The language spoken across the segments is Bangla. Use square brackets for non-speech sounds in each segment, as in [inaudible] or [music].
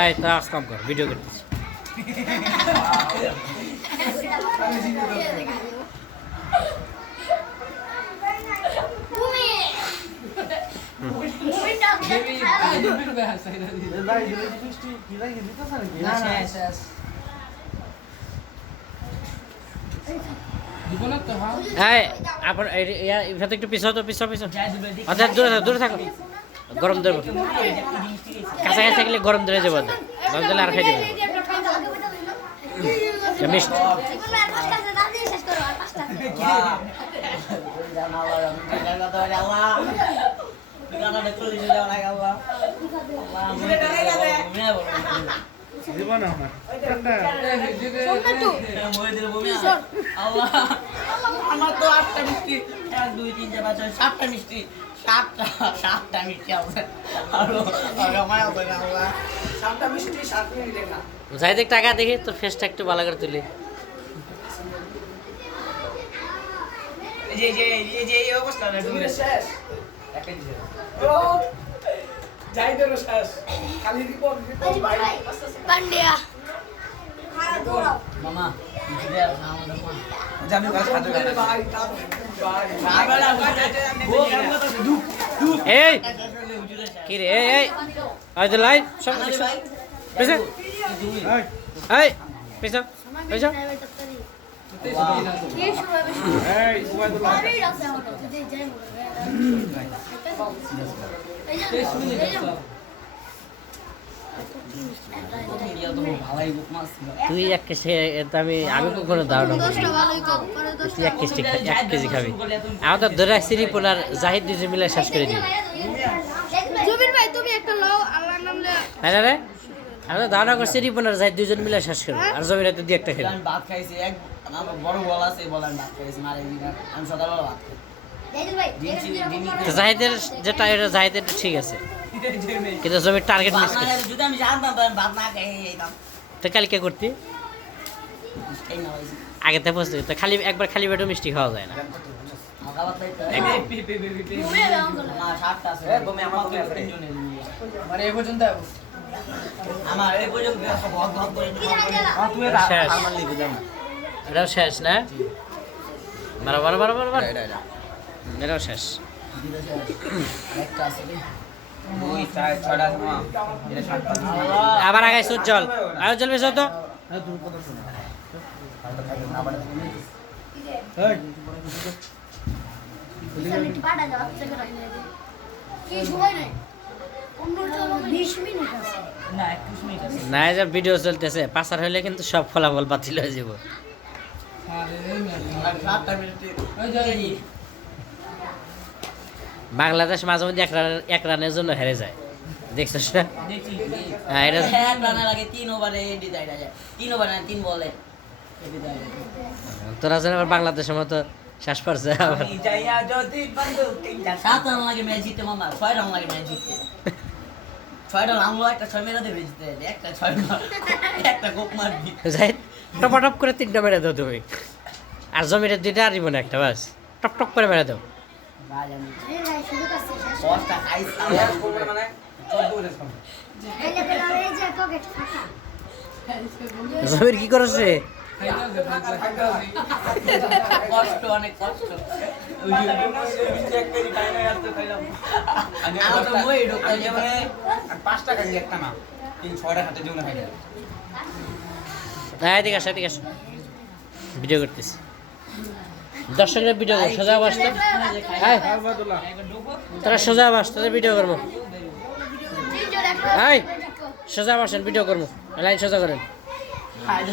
এই তো আজ কর ভিডিও করতেছি শেষ এই আপনার এই- ইয়া- এখানে একটু পিছাও তো পিছাও পিছাও আচ্ছা দূরে থাকো দূরে থাকো। গরম দেবো কাছাকাছি থাকলে গরম ধরে যাব গরম দিলে আর খাই দেবো। মিষ্টি। আমার তো আটটা মিষ্টি এক দুই তিন চার পাঁচ সাতটা মিষ্টি সাতটা সাতটা মিষ্টি আছে সাতটা সাত মিনিট দেখা টাকা দেখি তোর ফেসটা একটু ভালো করে তুলি। এই যে এই যে এই যে এই অবস্থা শেষ। ও যাইদের শেষ খালি রিপোর্ট রিপোর্ট ভাই পান্ডিয়া মামা জামি কাজ খাতে গেল ভাই ভাই এই কি রে এই এই আই দে লাই সব পিছে এই পিছে পিছে তুই এক কেজি আমি আমি কখনো দাও না। তুই এক কেজি এক কেজি খাবি। আমাদের ধরে সিরি পোলার জাহিদ দুজে মিলে শেষ করে তাই না রে ধারণা করছি সিরি জাহিদ দুজন মিলে শেষ করব। আর জমিরা তো দুই একটা খেলো। ভাত খাইছি এক বড় বল আছে বলে আমি ভাত খাইছি মারে আমি সকালবেলা ভাত খাই। জাহিদের যেটা এটা জাহিদের ঠিক আছে। [laughs] কিন্তু জমির টার্গেট মিস তো তো কালকে করতি? আগে থেকে বুঝতে তো খালি একবার খালি পেটে মিষ্টি খাওয়া যায় না। এটাও শেষ না? বারো বারো বারো বারো বারো শেষ আবার আগাইছ উজ্জ্বল আর বেশ তো না একুশ মিনিট আছে না এই যে ভিডিও চলতেছে পাসার হলে কিন্তু সব ফলাফল বাতিল হয়ে যাব আর সাতটা মিনিটে বাংলাদেশ মাঝে মধ্যে এক রান এক রানের জন্য হেরে যায়। দেখছিস না? হ্যাঁ, এটা এক রানের আগে তিন ওভারে এডি দেয় যায়। তিন ওভার না তিন বলে তোরা যেন আবার বাংলাদেশের মতো শেষ পড়ছে আবার? সাত রান লাগে ম্যাচ জিততে মামা। ছয় রান লাগে ম্যাচ জিততে। ছয়টা একটা ছয় মেরে দেবে জিততে। একটা ছয় একটা মারবি। যাই টপাটপ করে তিনটা মেরে দাও তুমি। আর জমিরে দুইটা আর জীবনে একটা বাস। টপ টপ করে মেরে দাও। জমির কি করেছে? কষ্ট অনেক কষ্ট আমার তো মই ঢোকা যাবে পাঁচটা খাই একটা না তিন ছয়টা হাতে যেগুলো খাই হ্যাঁ ঠিক আছে ঠিক আছে। ভিডিও করতেছি। দর্শকের ভিডিও কর সোজা বাস তো হ্যাঁ তোরা সোজা বাস তোদের ভিডিও করব একটা এই সোজা বাসেন ভিডিও করব লাইন সোজা করেন খাইতে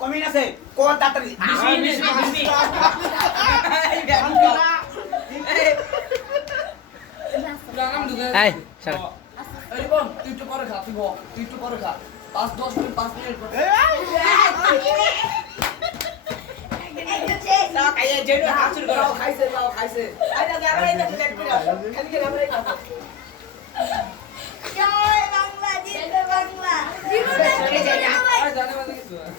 কমিন আছে কোন তাড়াতাড়ি এই সর এই বোন তুই একটু পরে খা তুই বল তুই একটু পরে খা পাঁচ দশ মিনিট পাঁচ মিনিট খাইছে যাও খাইছে আই দাদা আমরা এটা চেক করে আসো খালি করে আমরা খাব জয় বাংলা জিতবে বাংলা জীবনে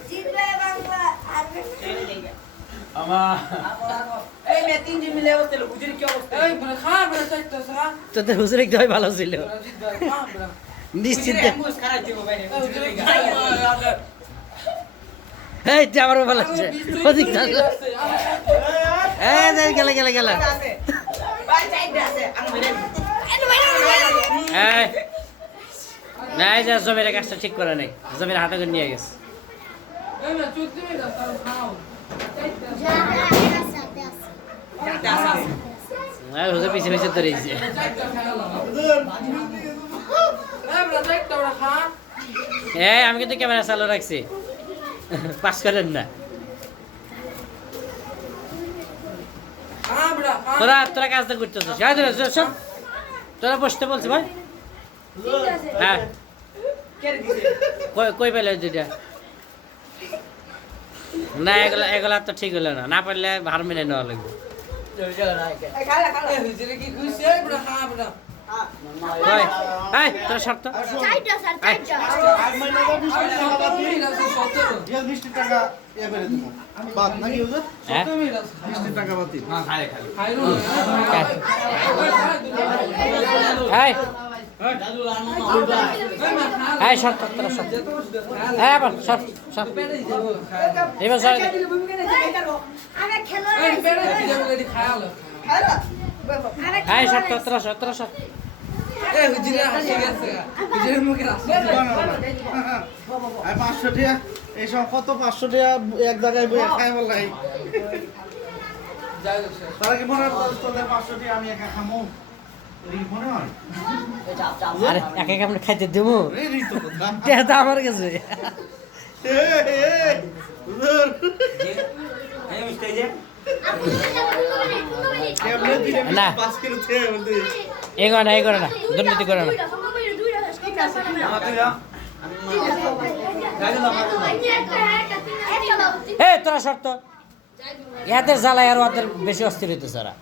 জিতবে বাংলা আর আমার এই মে তিন জন মিলে বসতে লোক বুঝলি কি অবস্থা এই বলে খা বলে চাইতে খা তোদের হুজুর একদমই ভালো ছিল। নিশ্চিত এই তুই আমারও ভালো আছে ওদিক এই গেলে গেলে গেলে। আছে ভাই চাইতে আছে আমি মেরে এই না এই যে জমির কাজটা ঠিক করে নাই জমির হাতে করে নিয়ে গেছে। আছে এই হুজুর পিছে পিছে এই আমি কিন্তু ক্যামেরা চালু রাখছি। পাস করেন না। তোরা তোরা কাজটা করতেছিস। যাই তোরা যা, সব। তোরা বসতে বলছি ভাই। হ্যাঁ। কই পেলে দুইটা? না এগুলা এগুলা তো ঠিক হলো না। না পারলে হার মেনে নেওয়া লাগবে। টাকা হ্যাঁ হ্যাঁ শর্ত তোরা শর্ত শর্ত এবার বলে কত পাঁচশো টাকা এক জায়গায় খাই যাই তারা কি মনে হয় পাঁচশো টাকা আমি একা খামো হয় আরে একে একে আমরা খাইতে দেবো। [laughs] আমার কাছে। এ, এ, করে না করে না। দুর্নীতি করে না। এই তোরা শর্ত। ইয়াদের জ্বালায় আর ওদের বেশি অস্থির হইতেছে ওরা।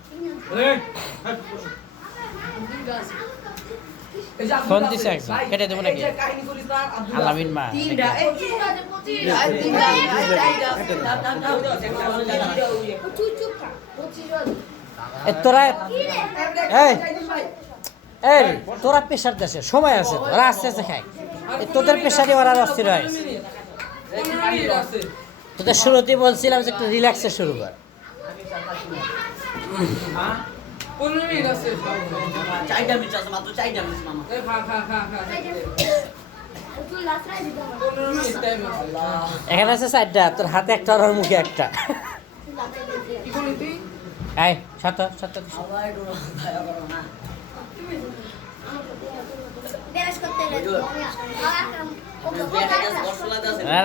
একজন, কেটে দেবো নাকি? আলামিন মা তোরা এই এই তোরা পেশার দেশে সময় আছে ওরা আস্তে আস্তে খায় তোদের পেশারই ওরা অস্থির হয় আছে তোদের শুরুতেই বলছিলাম যে একটু রিল্যাক্সে শুরু কর পনেরো মিনিট আছে। মিনিট মাত্র মিনিট মামা। এখানে আছে চারটা তোর হাতে একটা আর মুখে একটা। এই সত সত না।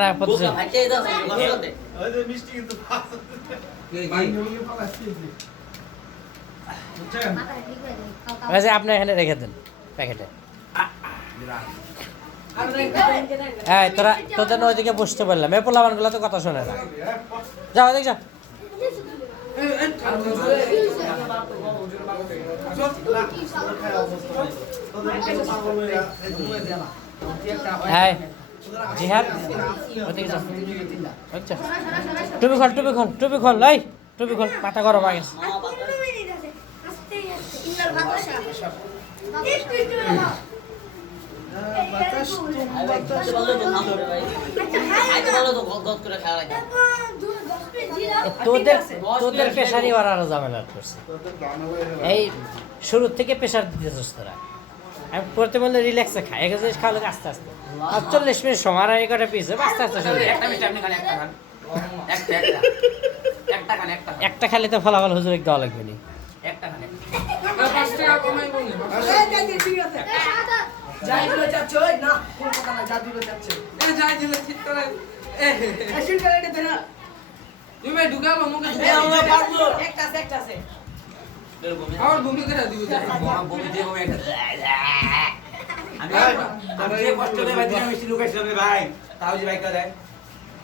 না, পড়ছে। মিষ্টি কিন্তু বুঝছেন? ওই আপনি এখানে রেখে দেন প্যাকেটে। এই, তোরা তোদের না ওইদিকে বসতে বললাম এই পোলাবানগুলো তো কথা শোনে না। যাও, ওদিকে যা। এই, জিহাদ, ওদিকে আচ্ছা টুপি খোল টুপি খোল টুপি খোল, এই, টুপি খোল মাথা গরম আগে তোদের তোদের পেশারই ওরা আরও ঝামেলা করছে। এই শুরু থেকে প্রেশার দিতেছিস তোরা। আমি পড়তে বললে রিল্যাক্সে খাই এক জিনিস খাওয়ালে আস্তে আস্তে। আর চল্লিশ মিনিট সময় আর এই কটা পিস আস্তে আস্তে শুরু। একটা খালি একটা একটা একটা। একটা একটা একটা তো ফলাফল হুজুর দেওয়া লাগবে নি। একটা খান একটা আর পাঁচ টাকা কমাই বলে যাই বলে যাচ্ছে ওই না কোন কথা না যা দিলে যাচ্ছে। এ যাই দিলে ঠিক করে। এ এসিন করে দিতে না। তুমি ঢুকাবো মুখে এই আমরা পারব একটা আছে একটা আছে। আমার ভূমি করে দিব আমার বমি দিয়ে বমি একটা আমি আমি যে কষ্ট করে ভাই দিলাম মিষ্টি লুকাইছিলাম রে ভাই তাও যে ভাই করে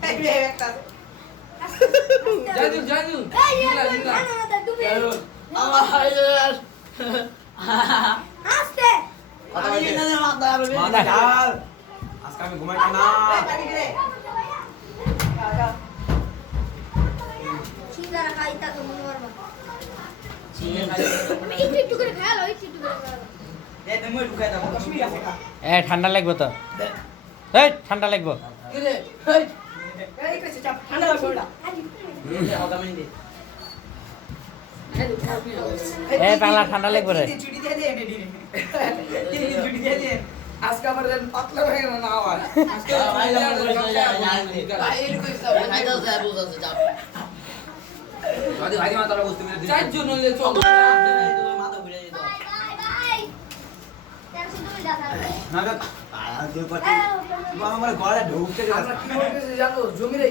এই একটা আছে। যাই দিল যাই দিল জিলা জিলা আমার আস্তে কথা মাথা আজকে আমি না খাইতা তো মনে করবা ঠান্ডা লাগবে তো এই ঠান্ডা লাগবে কি রে এই এই কইছে চাপ ঠান্ডা লাগবে এই বাংলা ঠান্ডা লাগবে রে আজকে আমার পাতলা হয়ে গেল না আওয়াজ ভাই ভাই ভাই ভাই মাথা ঘুরে যেত বাই বাই তেরোশো তুমি দেখা না না আর দুই পাটি আমার ঘরে ঢুকতে আমরা কি বলতেছি জানো জমি রে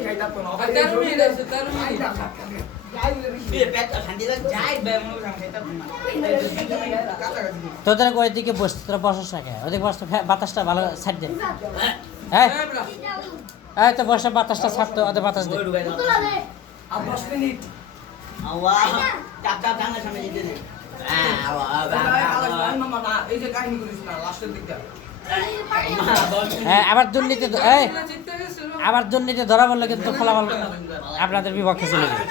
খাইতাম তো দিকে আর তেরো তোদের বসাস না কেন? ওদিকে বস তো ফ্যা- বাতাসটা ভালো ছাড় দে। হ্যাঁ এই তো বসে বাতাসটা ছাড়তো ওদের বাতাস দে। মামা হ্যাঁ আবার দুর্নীতি আবার দুর্নীতি ধরা বললে কিন্তু ফলাফল আপনাদের বিপক্ষে চলে যাবে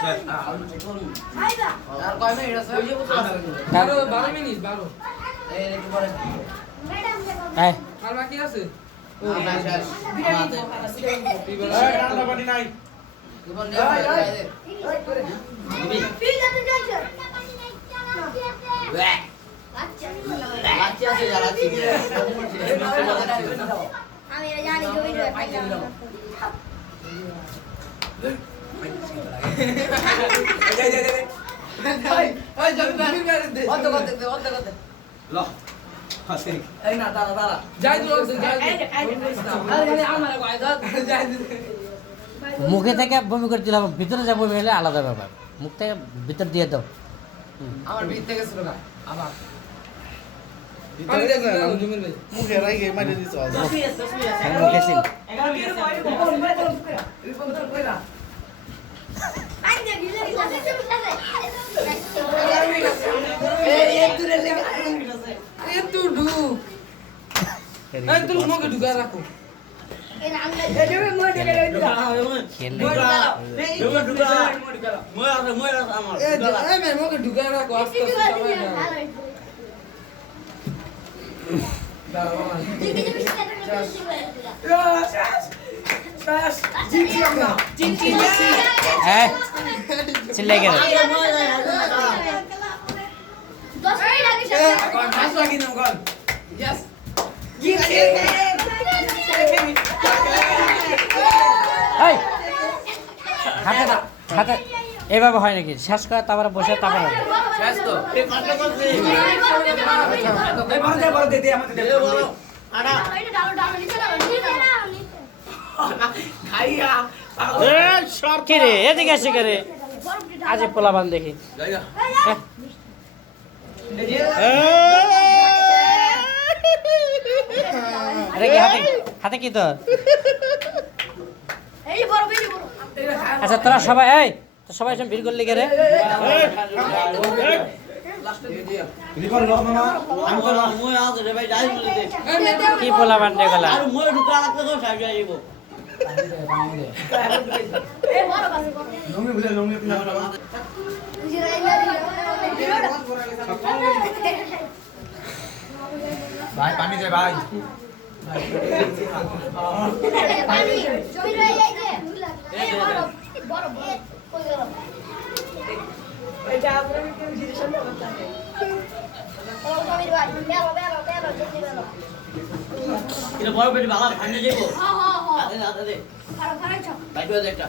মুখে থেকে বমি করে দিলে হবে ভিতরে যা বমি হলে আলাদা ব্যাপার মুখ থেকে ভিতর দিয়ে দাও আমার ভিত থেকে ছিল না আবার মুখে রাখে মারি দিছ মুখে তুই মুখে ঢুকা রাখো চিল্লাই গেল দশ মিনিট আগে হাস লাগি না গল এই হাতে না হাতে এভাবে হয় নাকি? শেষ করে তারপরে বসে তারপরে হবে। শেষ তো। এই বড় দে বড়। দে দে আমাদের দে কি রে? এদিকে আসে কে আজ পোলাবান দেখি। হ্যাঁ। আরে কি হাতে? হাতে কি তোর? আচ্ছা তোরা সবাই এই তো সবাই সব ভিড় করলি কে রে? কি পোলাবান রে গলা? ভাই পানি দে ভাই। পানি জমি রয়ে এই বড় বেটি বাবা ভাঙে যাব হাতে হাতে দে একটা